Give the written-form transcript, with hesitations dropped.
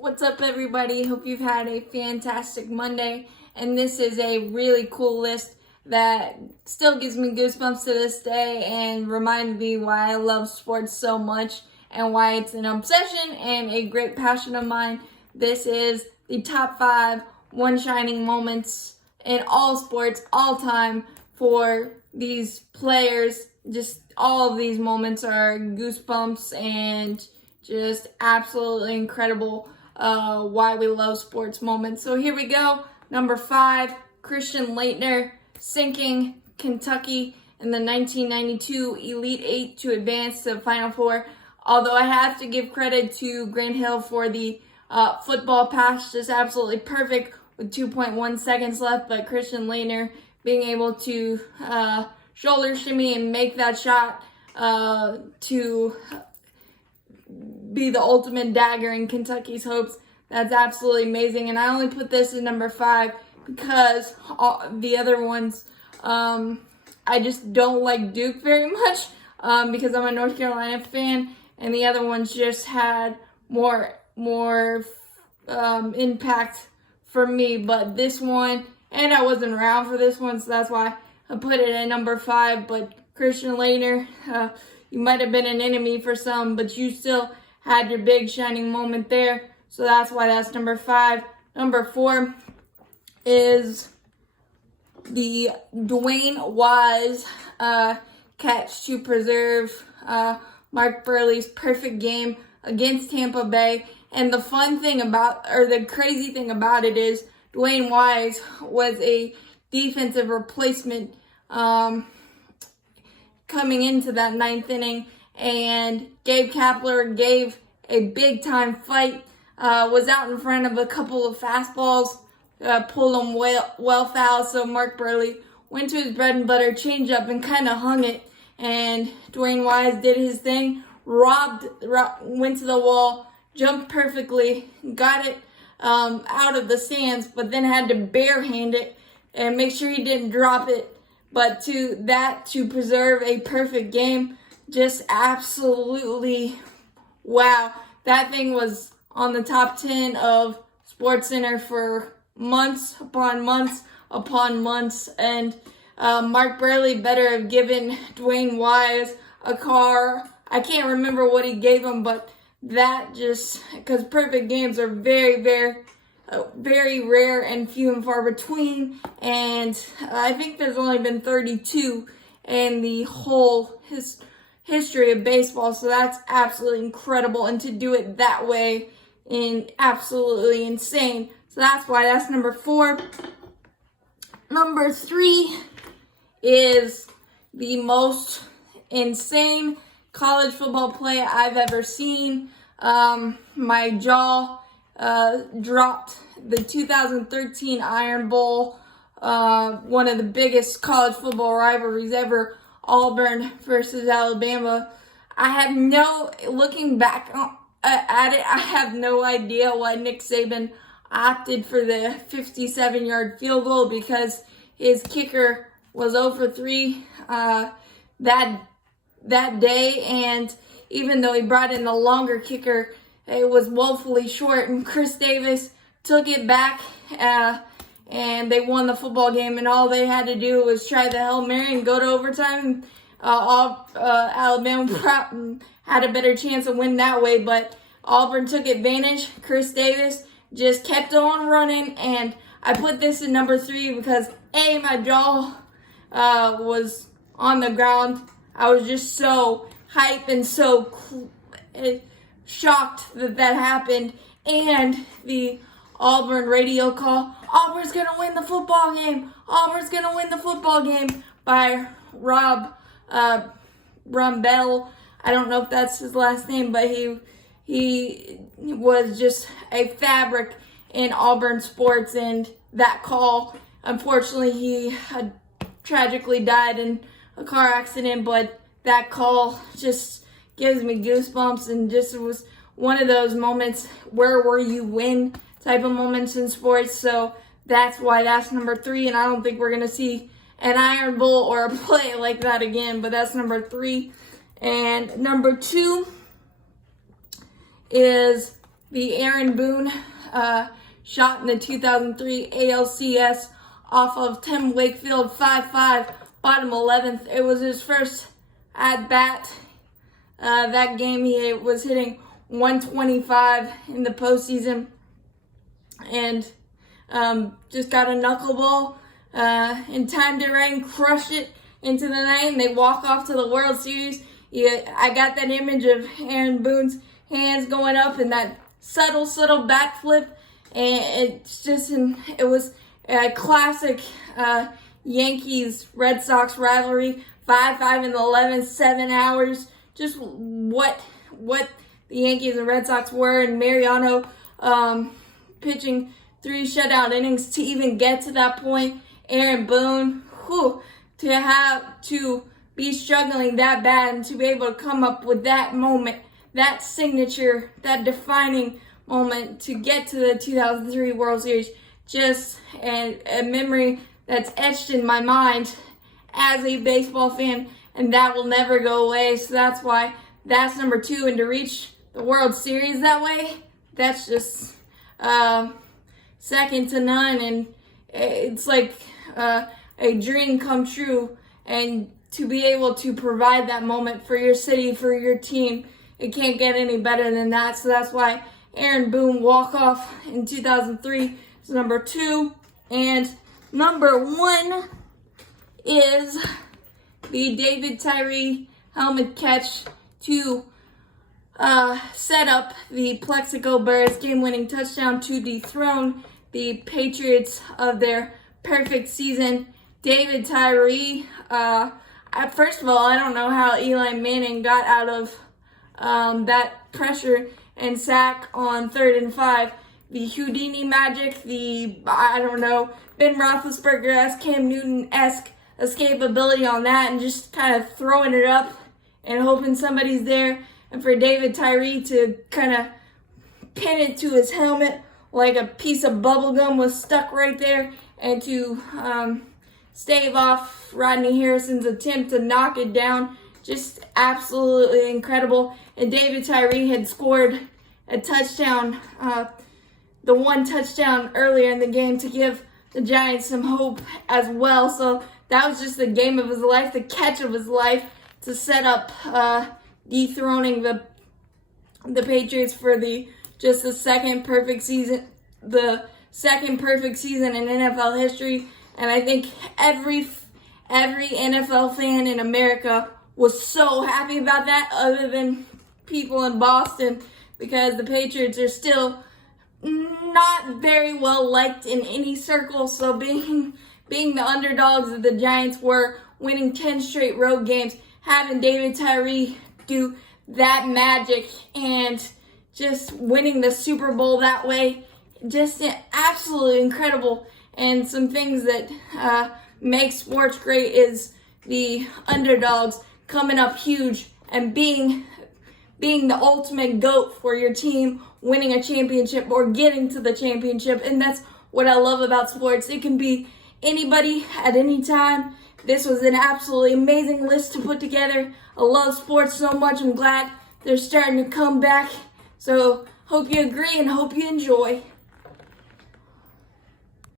What's up, everybody? Hope you've had a fantastic Monday. And this is a really cool list that still gives me goosebumps to this day and reminds me why I love sports so much and why it's an obsession and a great passion of mine. This is the top 5 one shining moments in all sports, all time, for these players. Just all of these moments are goosebumps and just absolutely incredible why we love sports moments. So here we go. Number 5, Christian Laettner sinking Kentucky in the 1992 Elite Eight to advance to the Final Four. Although I have to give credit to Grant Hill for the football pass, just absolutely perfect with 2.1 seconds left. But Christian Laettner being able to shoulder shimmy and make that shot to be the ultimate dagger in Kentucky's hopes. That's absolutely amazing. And I only put this in number 5 because the other ones, I just don't like Duke very much because I'm a North Carolina fan, and the other ones just had more impact for me. But this one, and I wasn't around for this one, so that's why I put it at number 5. But Christian Laettner, you might have been an enemy for some, but you still had your big shining moment there. So that's why that's number 5. Number 4 is the Dwayne Wise catch to preserve Mark Burley's perfect game against Tampa Bay. And the fun thing about, or the crazy thing about it is, Dwayne Wise was a defensive replacement coming into that 9th inning, and Gabe Kapler gave a big-time fight, was out in front of a couple of fastballs, pulled them well foul, so Mark Burley went to his bread and butter changeup and kind of hung it, and Dwayne Wise did his thing, went to the wall, jumped perfectly, got it out of the stands, but then had to barehand it and make sure he didn't drop it. But to preserve a perfect game, just absolutely wow. That thing was on the top 10 of SportsCenter for months upon months upon months. And Mark Burley better have given Dwayne Wise a car. I can't remember what he gave him, but that just, because perfect games are very, very rare and few and far between, and I think there's only been 32 in the whole history of baseball, so that's absolutely incredible, and to do it that way is absolutely insane. So that's why that's number 4. Number 3 is the most insane college football play I've ever seen. My jaw dropped. The 2013 Iron Bowl, one of the biggest college football rivalries ever, Auburn versus Alabama. Looking back at it, I have no idea why Nick Saban opted for the 57-yard field goal, because his kicker was 0 for 3 that day, and even though he brought in the longer kicker, it was woefully short, and Chris Davis took it back, and they won the football game, and all they had to do was try the Hail Mary and go to overtime. Alabama had a better chance of winning that way, but Auburn took advantage. Chris Davis just kept on running, and I put this in number 3 because, A, my jaw was on the ground. I was just so hyped and so shocked that happened, and the Auburn radio call, Auburn's going to win the football game. Auburn's going to win the football game, by Rob Bell. I don't know if that's his last name, but he was just a fabric in Auburn sports, and that call, unfortunately, he had tragically died in a car accident, but that call just gives me goosebumps, and just was one of those moments, where were you when type of moments in sports. So that's why that's number 3, and I don't think we're going to see an Iron Bowl or a play like that again, but that's number 3. And number 2 is the Aaron Boone shot in the 2003 ALCS off of Tim Wakefield 5-5, bottom 11th. It was his first at bat. That game he was hitting 125 in the postseason, and just got a knuckleball in time to rain, crushed it into the night, and they walk off to the World Series. I got that image of Aaron Boone's hands going up and that subtle backflip, and it was a classic Yankees-Red Sox rivalry. 5-5 in the 11th, 7 hours. Just what the Yankees and Red Sox were, and Mariano pitching 3 shutout innings to even get to that point. Aaron Boone, to be struggling that bad and to be able to come up with that moment, that signature, that defining moment to get to the 2003 World Series, just a memory that's etched in my mind as a baseball fan, and that will never go away. So that's why that's number 2, and to reach the World Series that way, that's just second to none, and it's like a dream come true. And to be able to provide that moment for your city, for your team, it can't get any better than that. So that's why Aaron Boone walk-off in 2003 is number 2. And number 1 is the David Tyree helmet catch to set up the Plexico Bears game-winning touchdown to dethrone the Patriots of their perfect season. David Tyree, first of all, I don't know how Eli Manning got out of that pressure and sack on 3rd and 5. The Houdini magic, Ben Roethlisberger-esque, Cam Newton-esque escapability on that, and just kind of throwing it up and hoping somebody's there. And for David Tyree to kind of pin it to his helmet like a piece of bubble gum was stuck right there, and to stave off Rodney Harrison's attempt to knock it down. Just absolutely incredible. And David Tyree had scored a touchdown, the 1 touchdown earlier in the game to give the Giants some hope as well. So that was just the game of his life, the catch of his life, to set up dethroning the Patriots for the second perfect season in NFL history. And I think every NFL fan in America was so happy about that, other than people in Boston, because the Patriots are still not very well liked in any circle. So being the underdogs that the Giants were, winning 10 straight road games, having David Tyree do that magic, and just winning the Super Bowl that way, just absolutely incredible. And some things that make sports great is the underdogs coming up huge and being the ultimate GOAT for your team, winning a championship or getting to the championship. And that's what I love about sports. It can be anybody at any time. This was an absolutely amazing list to put together. I love sports so much. I'm glad they're starting to come back. So hope you agree and hope you enjoy.